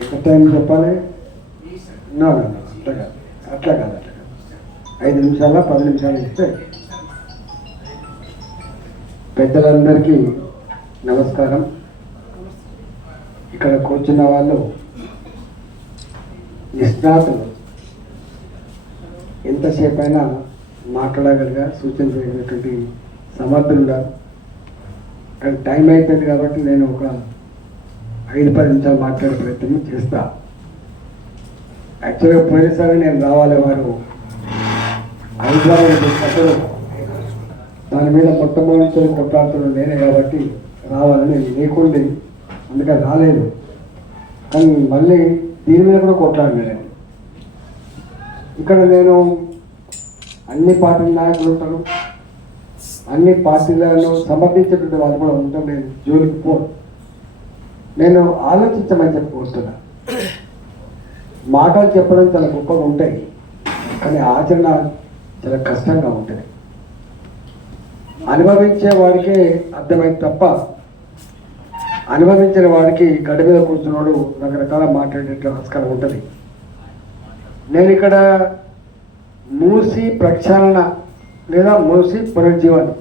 ఎంత టైం చెప్పాలి? అట్లా కాదు 5 నిమిషాల 10 నిమిషాలు ఇస్తే. పెద్దలందరికీ నమస్కారం. ఇక్కడ కూర్చున్న వాళ్ళు నిష్ణాతులు, ఎంతసేపు అయినా మాట్లాడగలిగా సూచన చేయగలిగినటువంటి సమర్థులు ఉన్నారు. కానీ టైం అయిపోయింది కాబట్టి నేను ఒక 5-10 నిమిషాలు మాట్లాడే ప్రయత్నం చేస్తా. యాక్చువల్గా పోయినసారి నేను రావాలి, వారు హైదరాబాద్ చేసినప్పుడు దాని మీద మొట్టమొదటి కొట్లాడుతున్నాను నేనే కాబట్టి రావాలని లేకుండే, అందుకని రాలేదు. కానీ మళ్ళీ దీని మీద కూడా కొట్లాడినా నేను. ఇక్కడ నేను అన్ని పార్టీల నాయకులు ఉంటారు, అన్ని పార్టీలను సమర్థించేటువంటి వాళ్ళు కూడా ఉంటారు. నేను జోలికి పోను. నేను ఆలోచించమని చెప్పి కోరుతున్నా. మాటలు చెప్పడం చాలా గొప్పగా ఉంటాయి, కానీ ఆచరణ చాలా కష్టంగా ఉంటుంది. అనుభవించే వాడికే అర్థమైంది తప్ప అనుభవించిన వాడికి గడి మీద కూర్చున్నాడు రకరకాల మాట్లాడేట ఆస్కారం ఉంటుంది. నేను ఇక్కడ మూసి ప్రక్షాళన లేదా మూసి పునర్జీవనం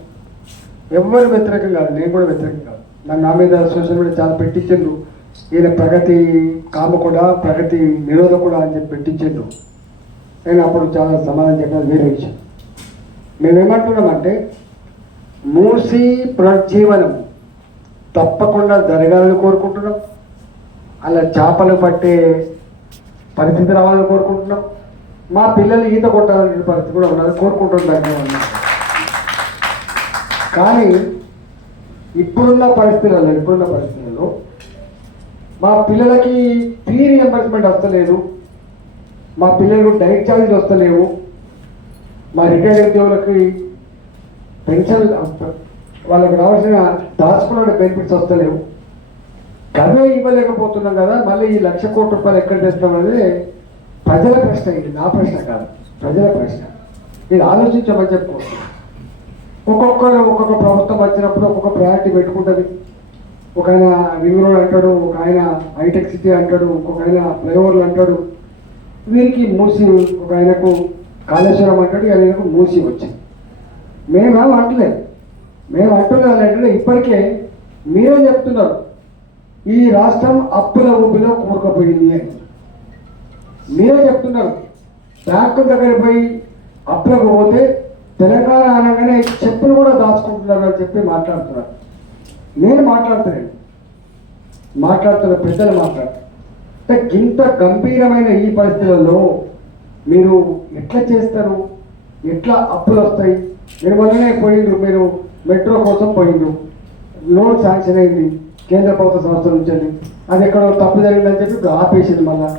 ఎవరు వ్యతిరేకం కాదు, నేను కూడా వ్యతిరేకం కాదు. నా మీద సోషల్ మీడియా చాలా పెట్టించిండ్రు, ఈయన ప్రగతి కామకుడా ప్రగతి నిరోధకుడా అని చెప్పి పెట్టించిండ్రు. నేను అప్పుడు చాలా సమాధానం చెప్పినది వేరే విషయం. మేమేమంటున్నామంటే మూసి పునర్జీవనం తప్పకుండా జరగాలని కోరుకుంటున్నాం. అలా చేపలు పట్టే పరిస్థితి రావాలని కోరుకుంటున్నాం. మా పిల్లలు ఈత కొట్టాలనే పరిస్థితి కూడా ఉన్నది కోరుకుంటున్నాం. కానీ ఇప్పుడున్న పరిస్థితులలో మా పిల్లలకి ఫీ రియంబర్స్మెంట్ వస్తలేదు, మా పిల్లలకు డైరెక్ట్ ఛార్జీలు వస్తలేవు, మా రిటైర్డ్ ఉద్యోగులకి పెన్షన్ వాళ్ళకి రావాల్సిన దాచుకున్న బెనిఫిట్స్ వస్తలేవు. అవే ఇవ్వలేకపోతున్నాం కదా, మళ్ళీ ఈ 1,00,000 కోట్ల రూపాయలు ఎక్కడ తెస్తాం అనేది ప్రజల ప్రశ్న. ఇది నా ప్రశ్న కాదు, ప్రజల ప్రశ్న. ఇది ఆలోచించమని చెప్పుకోవచ్చు. ఒక్కొక్క ప్రభుత్వం వచ్చినప్పుడు ఒక్కొక్క ప్రయారిటీ పెట్టుకుంటుంది. ఒక ఆయన రింగ్ రోడ్ అంటాడు, ఒక ఆయన హైటెక్ సిటీ అంటాడు, ఇంకొక ఆయన ఫ్లైఓవర్లు అంటాడు. వీరికి మూసి, ఒక ఆయనకు కాళేశ్వరం అంటాడు, ఆయనకు మూసి వచ్చింది. మేము అంటున్నది అంటే ఇప్పటికే మీరే చెప్తున్నారు ఈ రాష్ట్రం అప్పుల ఊపిలో కూరుకుపోయింది అని. మీరే చెప్తున్నారు బ్యాంకు దగ్గర పోయి అప్పులకు పోతే తెలంగాణ అనగానే చెప్పులు కూడా దాచుకుంటున్నారు అని చెప్పి మాట్లాడుతున్నారు. నేను మాట్లాడుతున్న పెద్దలు మాట్లాడుతున్నారు. ఇంత గంభీరమైన ఈ పరిస్థితులలో మీరు ఎట్లా చేస్తారు? ఎట్లా అప్పులు వస్తాయి? మీరు మొదలనే పోయిండ్రు, మీరు మెట్రో కోసం పోయిండ్రు, లోన్ శాంక్షన్ అయింది కేంద్ర ప్రభుత్వ సంస్థ నుంచి, అది ఎక్కడో తప్పు జరిగిందని చెప్పి ఇప్పుడు ఆపేసింది. మళ్ళా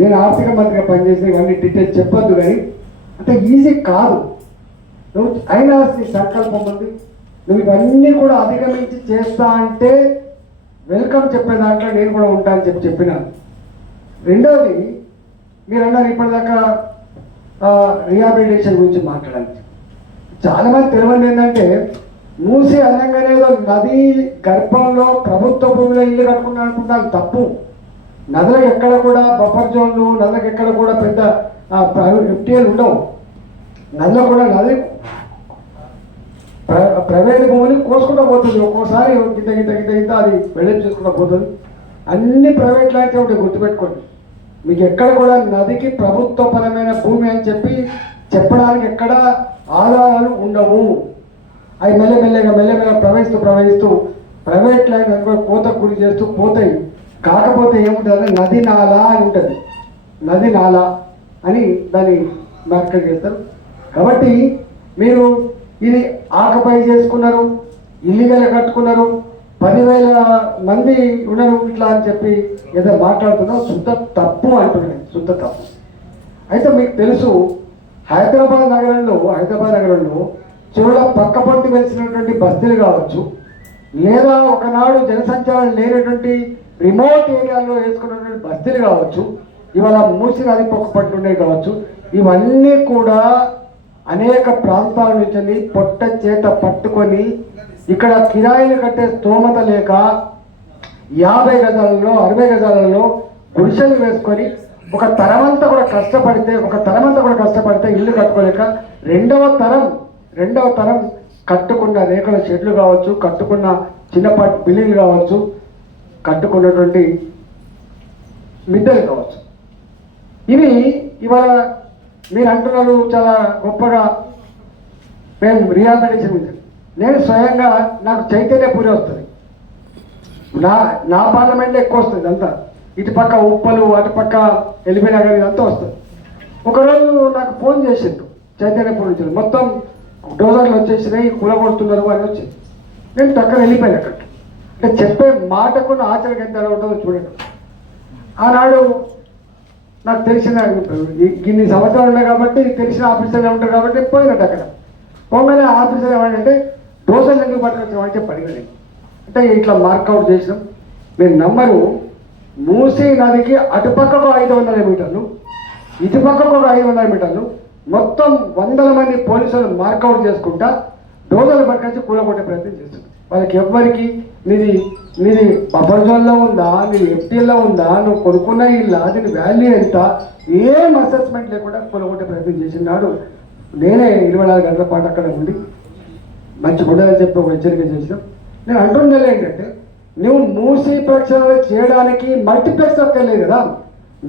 నేను ఆర్థిక మంత్రిగా పనిచేసి ఇవన్నీ డీటెయిల్స్ చెప్పొద్దు, కానీ అంటే ఈజీ కాదు. నువ్వు అయినా నీ సంకల్పం ఉంది, నువ్వు ఇవన్నీ కూడా అధిగమించి చేస్తా అంటే వెల్కమ్ చెప్పే దాంట్లో నేను కూడా ఉంటా అని చెప్పినాను. రెండవది మీరు అన్నారు ఇప్పటిదాకా రిహాబిలిటేషన్ గురించి మాట్లాడాలి. చాలామంది తెలియదు ఏంటంటే మూసి అనగానే నది గర్భంలో ప్రభుత్వ భూమిలో ఇల్లు కట్టుకున్నా అనుకుంటాను, తప్పు. నదులకు ఎక్కడ కూడా బఫర్ జోన్లు, నదులకు ఎక్కడ కూడా పెద్ద ఎఫ్టీఎల్ ఉండవు. నదిలో కూడా నది ప్రైవేట్ భూమిని కోసుకుంటూ పోతుంది. ఒక్కోసారి గింత అది వెళ్ళి చేసుకుంటూ పోతుంది. అన్ని ప్రైవేట్ ల్యాండ్స్ ఉంటాయి, గుర్తుపెట్టుకోండి. మీకు ఎక్కడ కూడా నదికి ప్రభుత్వపరమైన భూమి అని చెప్పి చెప్పడానికి ఎక్కడ ఆధారాలు ఉండవు. అవి మెల్లమెల్లగా ప్రవహిస్తూ ప్రైవేట్ ల్యాండ్ అనుకో కోతకు గురి చేస్తూ పోతాయి. కాకపోతే ఏముంటుంది, నది నాలా అని ఉంటుంది. నది నాలా అని దాన్ని మార్కెట్ చేస్తారు. కాబట్టి మీరు ఇది ఆకపై చేసుకున్నారు, ఇల్లీగల్ కట్టుకున్నారు, 10,000 మంది ఉన్నారు ఇట్లా అని చెప్పి ఏదో మాట్లాడుతున్నావు, శుద్ధ తప్పు అంటున్నాను, శుద్ధ తప్పు. అయితే మీకు తెలుసు హైదరాబాద్ నగరంలో చివర పక్కపొంటి వెలిసినటువంటి బస్తీలు కావచ్చు, లేదా ఒకనాడు జనసంచారం లేనటువంటి రిమోట్ ఏరియాల్లో వేసుకున్నటువంటి బస్తీలు కావచ్చు, ఇవాళ మూసి నది పక్కపట్టు కావచ్చు, ఇవన్నీ కూడా అనేక ప్రాంతాల నుంచి పొట్ట చేత పట్టుకొని ఇక్కడ కిరాయిలు కట్టే స్తోమత లేక 50 గజాలలో 60 గజాలలో గుడిసెలు వేసుకొని ఒక తరమంతా కూడా కష్టపడితే ఇల్లు కట్టుకోలేక రెండవ తరం కట్టుకున్న రేకుల షెడ్లు కావచ్చు, కట్టుకున్న చిన్నపాటి బిల్డింగ్లు కావచ్చు, కట్టుకున్నటువంటి మిద్దెలు కావచ్చు. ఇవి ఇవాళ మీరు అంటున్నారు చాలా గొప్పగా మేము రిహాబిలిటేషన్ ఉంది. నేను స్వయంగా నాకు చైతన్యపూరి వస్తుంది, నా పార్లమెంట్లో ఎక్కువ వస్తుంది అంతా. ఇటుపక్క ఉప్పలు, అటుపక్క ఎల్బీ నగర్ ఇదంతా వస్తుంది. ఒకరోజు నాకు ఫోన్ చేసిండు చైతన్యపూరి నుంచి, మొత్తం డోజర్లు వచ్చేసినాయి, కూలగొడుతున్నారు అని వచ్చింది. నేను టక్కన వెళ్ళిపోయాను అక్కడికి. అంటే చెప్పే మాటకు ఆచరణకి ఎంత ఎలా ఉంటుందో చూడండి. ఆనాడు నాకు తెలిసిన ఇన్ని సంవత్సరాలు ఉన్నాయి కాబట్టి తెలిసిన ఆఫీసర్లు ఉంటారు కాబట్టి పోయినట్టు అక్కడ పోగానే ఆఫీసర్ ఏమంటే డోజర్లు ఎందుకు పట్టుకొచ్చామంటే చెప్పండి. అంటే ఇట్లా మార్కౌట్ చేసినాం. మీరు నమ్మరు, మూసీ నదికి అటుపక్కకు 500 మీటర్లు, ఇటుపక్కకు ఒక 500 మీటర్లు, మొత్తం 100 మంది పోలీసులు మార్కౌట్ చేసుకుంటా డోజర్లు పట్టుకొచ్చి కూలగొట్టే ప్రయత్నం చేస్తున్నారు. వాళ్ళకి ఎవ్వరికి నీది బఫర్ జోన్లో ఉందా, నీది ఎఫ్టీఎల్లో ఉందా, నువ్వు కొనుక్కున్న ఇల్లా, దీని వాల్యూ ఎంత, ఏం అసెస్మెంట్ లేకుండా కూలగొట్టే ప్రయత్నం చేసినాడు. నేనే 24 గంటల పాటు అక్కడ ఉండి మంచి గుండెలు చెప్పి ఒక హెచ్చరిక చేసినాం. నేను అంటున్నది ఏంటంటే, నువ్వు మూసీ ప్రేక్షణలు చేయడానికి మల్టీప్లెక్స్ అక్కర్లేదు కదా.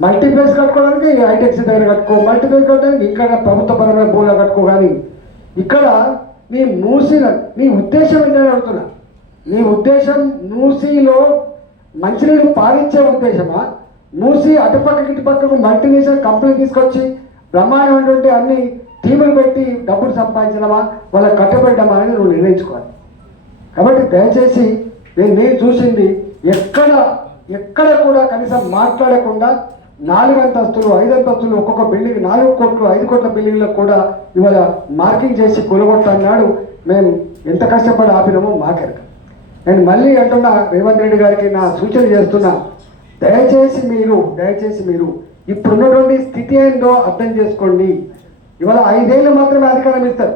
మల్టీప్లెక్స్ కట్టుకోవడానికి హైటెక్స్ దగ్గర కట్టుకో, మల్టీప్లెక్స్ కట్టడానికి ఇక్కడ ప్రభుత్వపరమైన భూములు కట్టుకో. కానీ ఇక్కడ నీ ఉద్దేశం ఏంటని అడుగుతున్నా. నీ ఉద్దేశం మూసీలో మంచినీళ్ళు పాలించే ఉద్దేశమా, మూసీ అటుపక్కకి ఇటుపక్కకు మల్టీనేషనల్ కంపెనీ తీసుకొచ్చి బ్రహ్మాండమైనటువంటి అన్ని టీములు పెట్టి డబ్బులు సంపాదించడమా, వాళ్ళకి కట్టబెట్టడమా అనేది నువ్వు నిర్ణయించుకోవాలి. కాబట్టి దయచేసి నేను చూసింది ఎక్కడ కూడా కనీసం మాట్లాడకుండా 4 అంతస్తులు 5 అంతస్తులు ఒక్కొక్క బిల్డింగ్ 4 కోట్లు 5 కోట్ల బిల్డింగ్లకు కూడా ఇవాళ మార్కింగ్ చేసి కొలగొట్టన్నాడు. మేము ఎంత కష్టపడి ఆపినామో మాకెరక. నేను మళ్ళీ అంటున్నా, రేవంత్ రెడ్డి గారికి నా సూచన చేస్తున్నా, దయచేసి మీరు ఇప్పుడున్నటువంటి స్థితి ఏందో అర్థం చేసుకోండి. ఇవాళ 5 ఏళ్ళు మాత్రమే అధికారం ఇస్తారు,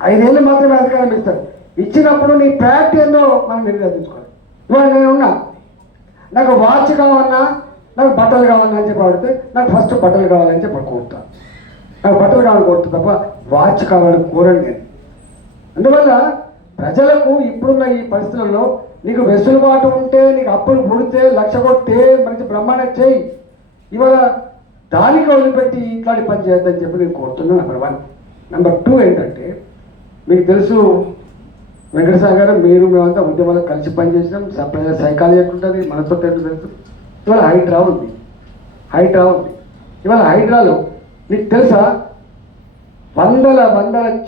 5 ఏళ్ళు మాత్రమే అధికారం ఇస్తారు. ఇచ్చినప్పుడు నీ ప్యాక్ట్ ఏందో మనం నిర్ధారించుకోవాలి. ఇవాళ నేనున్నా, నాకు వాచ్ కావాలన్నా, నాకు బట్టలు కావాలన్నా అని చెప్పి అడిగితే నాకు ఫస్ట్ బట్టలు కావాలని చెప్పి కోరుతాను. నాకు బట్టలు కావాలని కోరుతుంది తప్ప వాచ్ కావాలని కోరండి నేను. అందువల్ల ప్రజలకు ఇప్పుడున్న ఈ పరిస్థితుల్లో నీకు వెసులుబాటు ఉంటే, నీకు అప్పులు పుడితే, 1,00,000 కొట్టే మంచి బ్రహ్మాండం చేయి. ఇవాళ దానికి వదిలిపెట్టి ఇట్లాంటి పని చేయొద్దని చెప్పి నేను కోరుతున్నాను. నెంబర్ 1. నెంబర్ 2 ఏంటంటే, మీకు తెలుసు వెంకటేశ్వర గారు, మేమంతా ఉద్యమాలకు కలిసి పనిచేసినాం. సైకాలజీ ఎట్లుంటుంది, మనతో తెలుసు. ఇవాళ హైడ్రా ఉంది. ఇవాళ హైడ్రాలో మీకు తెలుసా, వందల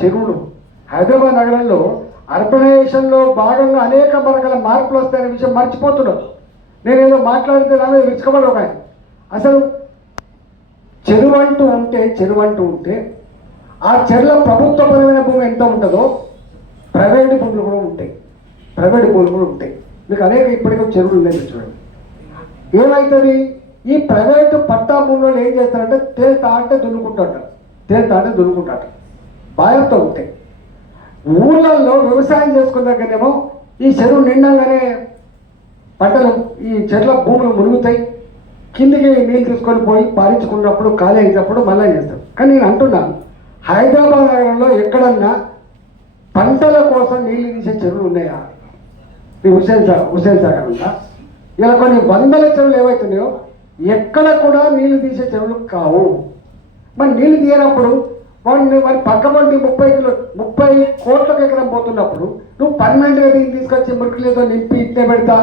చెరువులు హైదరాబాద్ నగరంలో అర్బనైజేషన్లో భాగంగా అనేక రకాల మార్పులు వస్తాయనే విషయం మర్చిపోతున్నారు. నేనేదో మాట్లాడితే నా మీద విరుచుకోబడి ఒక ఆయన. అసలు చెరువు అంటూ ఉంటే ఆ చెరువుల ప్రభుత్వపరమైన భూమి ఎంత ఉంటుందో ప్రైవేటు భూములు కూడా ఉంటాయి. మీకు అనేక ఇప్పటికీ చెరువులు ఉన్నాయి చూడండి. ఏమవుతుంది, ఈ ప్రైవేటు పట్టా భూములలో ఏం చేస్తారంటే తేల్తా అంటే దున్నుకుంటాట బాయంతో ఉంటాయి. ఊళ్ళల్లో వ్యవసాయం చేసుకున్న దగ్గరేమో ఈ చెరువు నిండంగానే పంటలు, ఈ చెట్ల భూములు మునుగుతాయి, కిందికి నీళ్ళు తీసుకొని పోయి పారించుకున్నప్పుడు ఖాళీ అయినప్పుడు మళ్ళీ చేస్తారు. కానీ నేను అంటున్నాను, హైదరాబాద్ నగరంలో ఎక్కడన్నా పంటల కోసం నీళ్లు తీసే చెరువులు ఉన్నాయా? హుస్సేన్ సాగర్ ఉందా? ఇలా కొన్ని వందల చెరువులు ఏవైతున్నాయో ఎక్కడ కూడా నీళ్లు తీసే చెరువులు కావు. మరి నీళ్లు తీయనప్పుడు మరి పక్క పంటి 30 కోట్లకు ఎకరం పోతున్నప్పుడు నువ్వు పర్మనెంట్గా దీన్ని తీసుకొచ్చి మురికిలేదో నింపి ఇట్టే పెడతా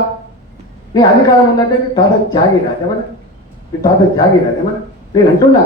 నీ అధికారం ఉందంటే నీ తాత జాగీరాదేమన్నా? నేను అంటున్నా,